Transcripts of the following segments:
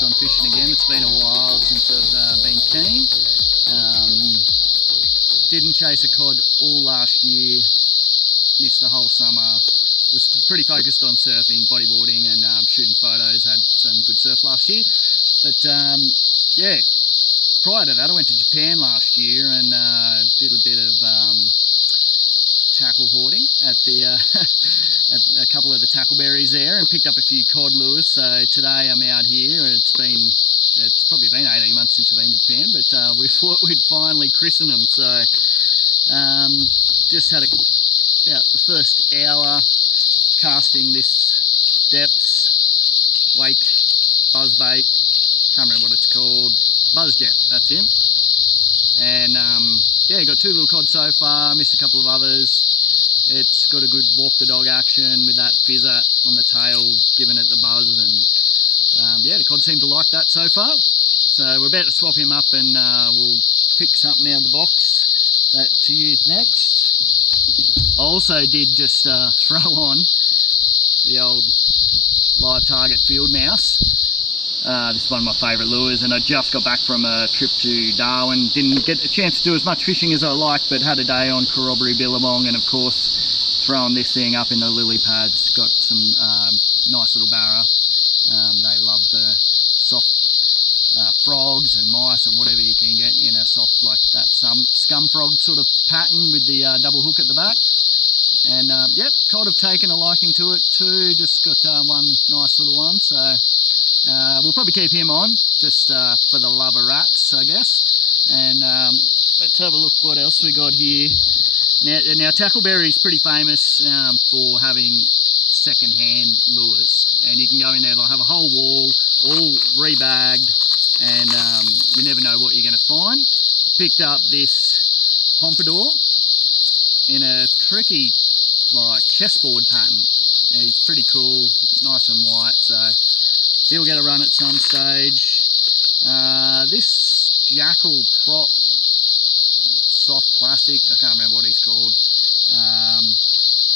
back on fishing again. It's been a while since I've been keen. Didn't chase a cod all last year, missed the whole summer. Was pretty focused on surfing, bodyboarding and shooting photos. Had some good surf last year. But yeah, prior to that I went to Japan last year and did a bit of tackle hoarding at the at a couple of the tackleberries there and picked up a few cod lures. So today I'm out here. It's probably been 18 months since I've been to Japan, but we thought we'd finally christen them. So just had about the first hour casting this depths wake buzzbait. Can't remember what it's called. Buzzjet, that's him. And yeah, got 2 little cod so far, missed a couple of others. It's got a good walk the dog action with that fizzer on the tail, giving it the buzz, and yeah, the cod seem to like that so far. So we're about to swap him up and we'll pick something out of the box to use next. I also did just throw on the old live target field mouse. This is one of my favourite lures, and I just got back from a trip to Darwin. Didn't get a chance to do as much fishing as I liked, but had a day on Corroboree Billabong, and of course throwing this thing up in the lily pads. Got some nice little barra. They love the soft frogs and mice and whatever you can get in a soft, like that scum frog sort of pattern with the double hook at the back. And yep, cod have taken a liking to it too. Just got one nice little one, so we'll probably keep him on just for the love of rats, I guess. And let's have a look what else we got here. Now Tackleberry's pretty famous for having second-hand lures, and you can go in there, they'll have a whole wall all rebagged, and you never know what you're going to find. Picked up this pompadour in a tricky like chessboard pattern. He's pretty cool, nice and white, so he'll get a run at some stage. This jackal prop, soft plastic, I can't remember what he's called.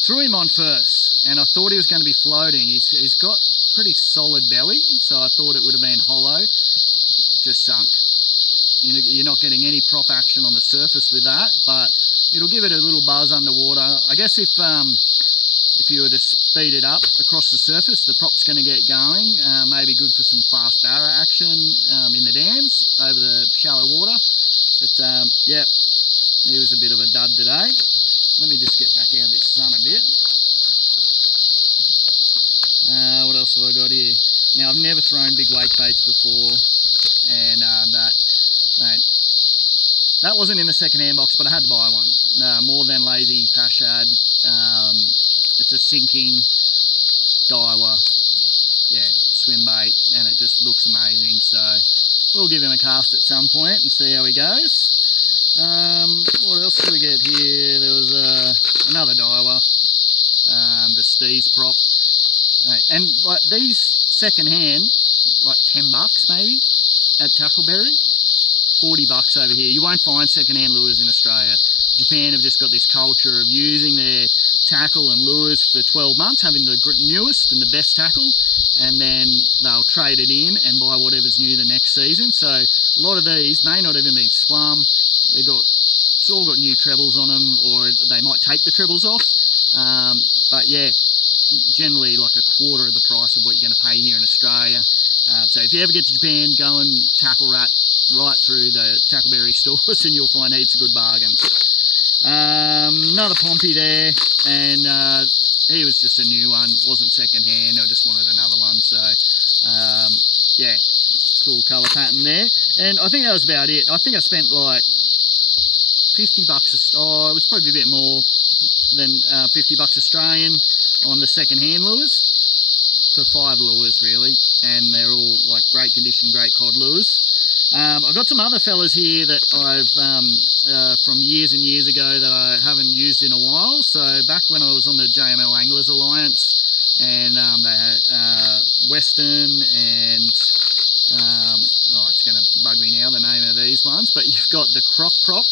Threw him on first, and I thought he was going to be floating. He's got pretty solid belly, so I thought it would have been hollow. Just sunk. You're not getting any prop action on the surface with that, but it'll give it a little buzz underwater. I guess if you were to speed it up across the surface, the prop's going to get going. Maybe good for some fast barra action in the dams over the shallow water. But yeah, he was a bit of a dud today. Let me just get back out of this sun a bit. What else have I got here? Now, I've never thrown big wake baits before, and that wasn't in the second-hand box, but I had to buy one. More Than Lazy Fash Shad. It's a sinking Daiwa, yeah, swim bait, and it just looks amazing. So we'll give him a cast at some point and see how he goes. What else do we get here? There was another Daiwa, the Steez prop, and like these second-hand, like $10 maybe at Tackleberry, $40 over here. You won't find second-hand lures in Australia. Japan have just got this culture of using their tackle and lures for 12 months, having the newest and the best tackle, and then they'll trade it in and buy whatever's new the next season. So a lot of these may not even been swum. It's all got new trebles on them, or they might take the trebles off. But yeah, generally like a quarter of the price of what you're going to pay here in Australia. So if you ever get to Japan, go and tackle rat right through the Tackleberry stores and you'll find heaps of good bargains. Another Pompey there, and he was just a new one, wasn't second hand. I just wanted another one. So yeah, cool colour pattern there. And I think that was about it. I think I spent like $50 oh, it was probably a bit more than $50 Australian on the second hand lures for 5 lures really, and they're all like great condition, great cod lures. I've got some other fellas here that I've from years and years ago that I haven't used in a while. So back when I was on the JML Anglers Alliance, and they had Western and oh, it's going to bug me now the name of these ones, but you've got the croc prop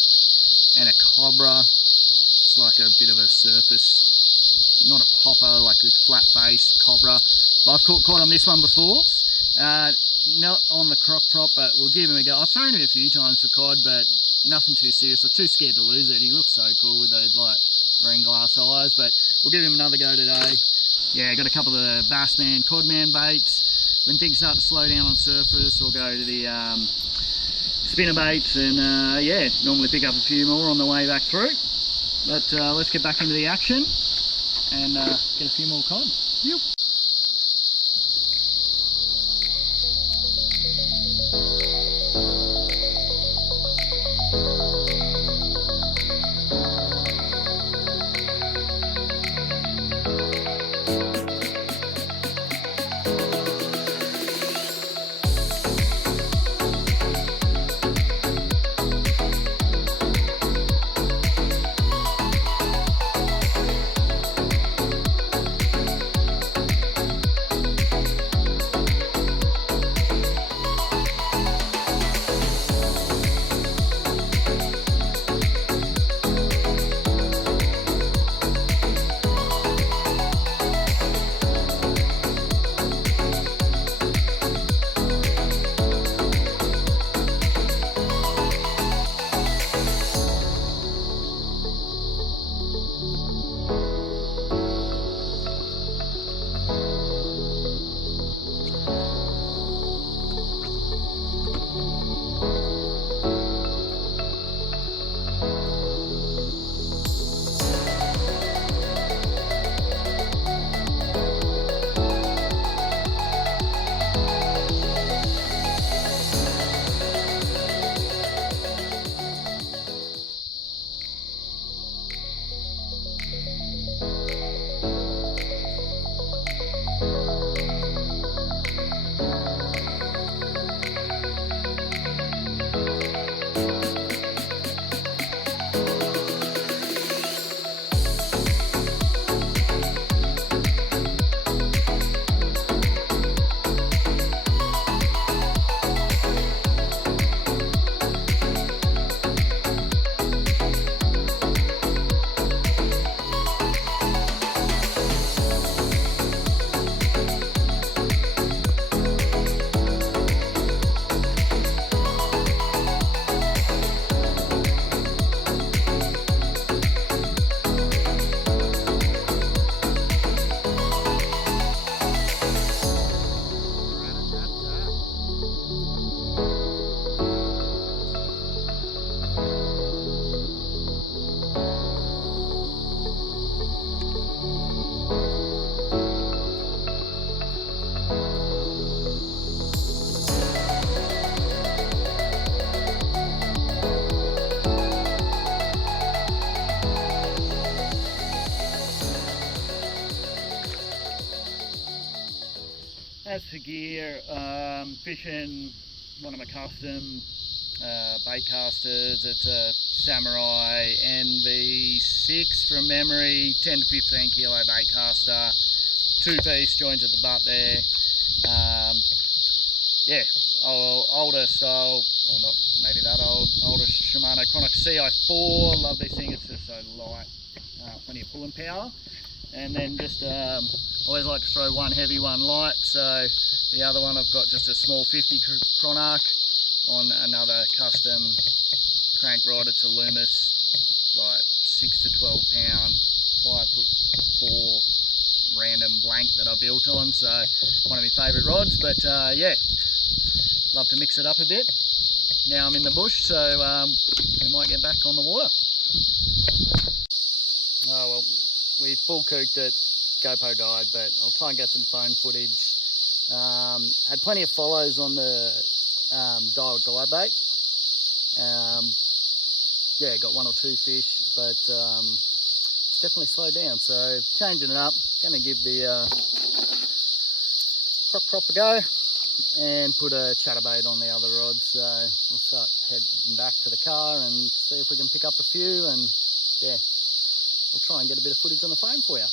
and a cobra. It's like a bit of a surface, not a popper, like this flat face cobra. But I've caught on this one before. not on the crock prop, but we'll give him a go. I've thrown him a few times for cod, but nothing too serious. I'm too scared to lose it. He looks so cool with those like green glass eyes, but we'll give him another go today. Yeah, got a couple of the bass man, cod man baits. When things start to slow down on surface, we'll go to the spinner baits, and yeah, normally pick up a few more on the way back through. But let's get back into the action and get a few more cod. Yep. As for gear, fishing one of my custom bait casters. It's a Samurai NV6 from memory, 10 to 15 kilo bait caster, 2-piece, joins at the butt there. Yeah, older style, or not maybe that old, older Shimano Chronic CI4. Love this thing, it's just so light, plenty of pulling power. And then just always like to throw one heavy, one light. So the other one I've got just a small 50 Chronarch on another custom crank rod. It's a Loomis, like 6 to 12 pound, 5'4" random blank that I built on. So one of my favourite rods. But yeah, love to mix it up a bit. Now I'm in the bush, so we might get back on the water. Oh well. We full cooked it, GoPro died, but I'll try and get some phone footage. Had plenty of follows on the dial glide bait. Yeah, got 1 or 2 fish, but it's definitely slowed down. So changing it up, gonna give the crock prop a go and put a chatterbait on the other rod. So we'll start heading back to the car and see if we can pick up a few, and yeah, I'll try and get a bit of footage on the phone for you.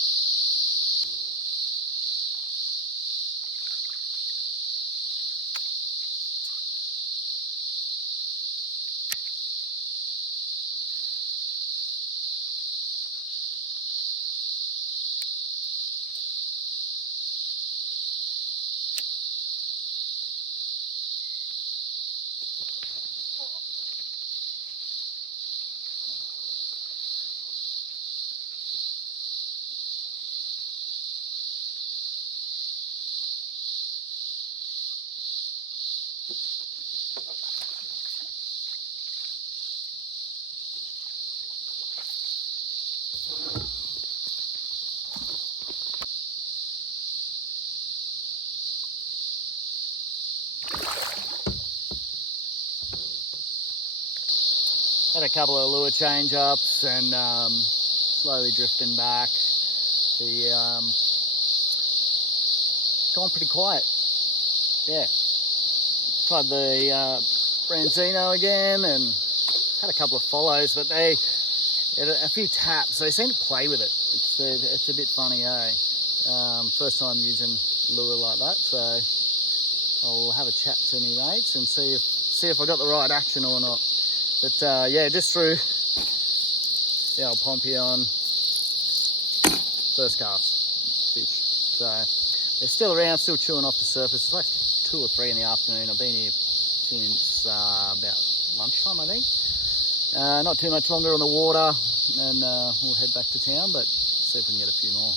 Had a couple of lure change ups and slowly drifting back. The gone pretty quiet. Yeah. Tried the Branzino again and had a couple of follows, but they had a few taps. They seem to play with it. It's a bit funny, eh? First time using lure like that, so I'll have a chat to my mates and see if I got the right action or not. But yeah, just threw the old Pompey on first cast fish. So they're still around, still chewing off the surface. It's like 2 or 3 in the afternoon. I've been here since about lunchtime, I think. Not too much longer on the water, and we'll head back to town, but see if we can get a few more.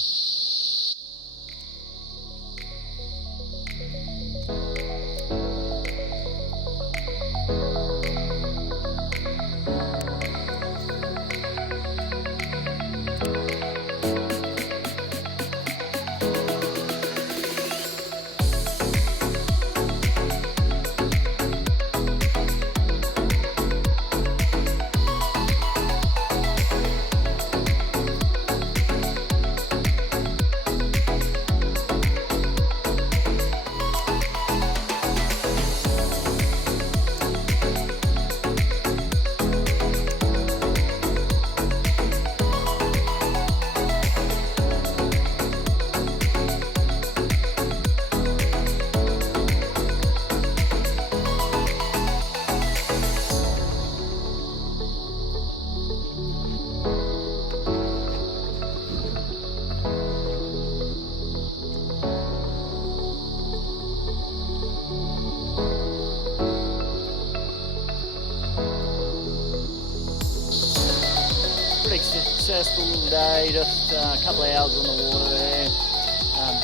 Successful day, just a couple of hours on the water there.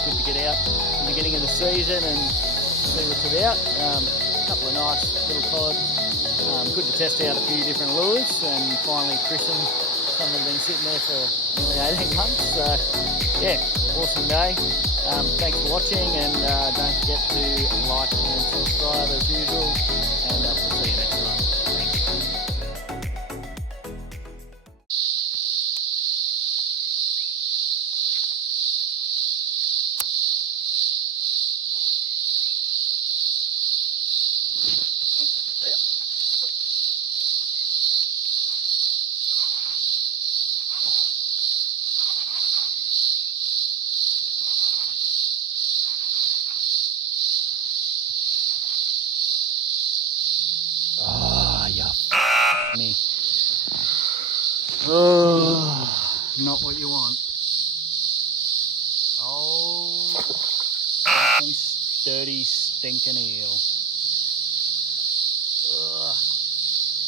Good to get out in the beginning of the season and see what's about. A couple of nice little cod. Good to test out a few different lures and finally christen some that have been sitting there for nearly 18 months. So yeah, awesome day. Thanks for watching, and don't forget to like and subscribe as usual, and we'll see you next time. Oh, you me. Oh, not what you want. Oh, dirty, stinking eel. Ugh.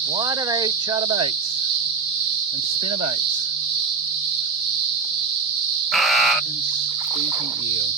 Why do they eat chatterbaits and spinnerbaits? Stinking eel.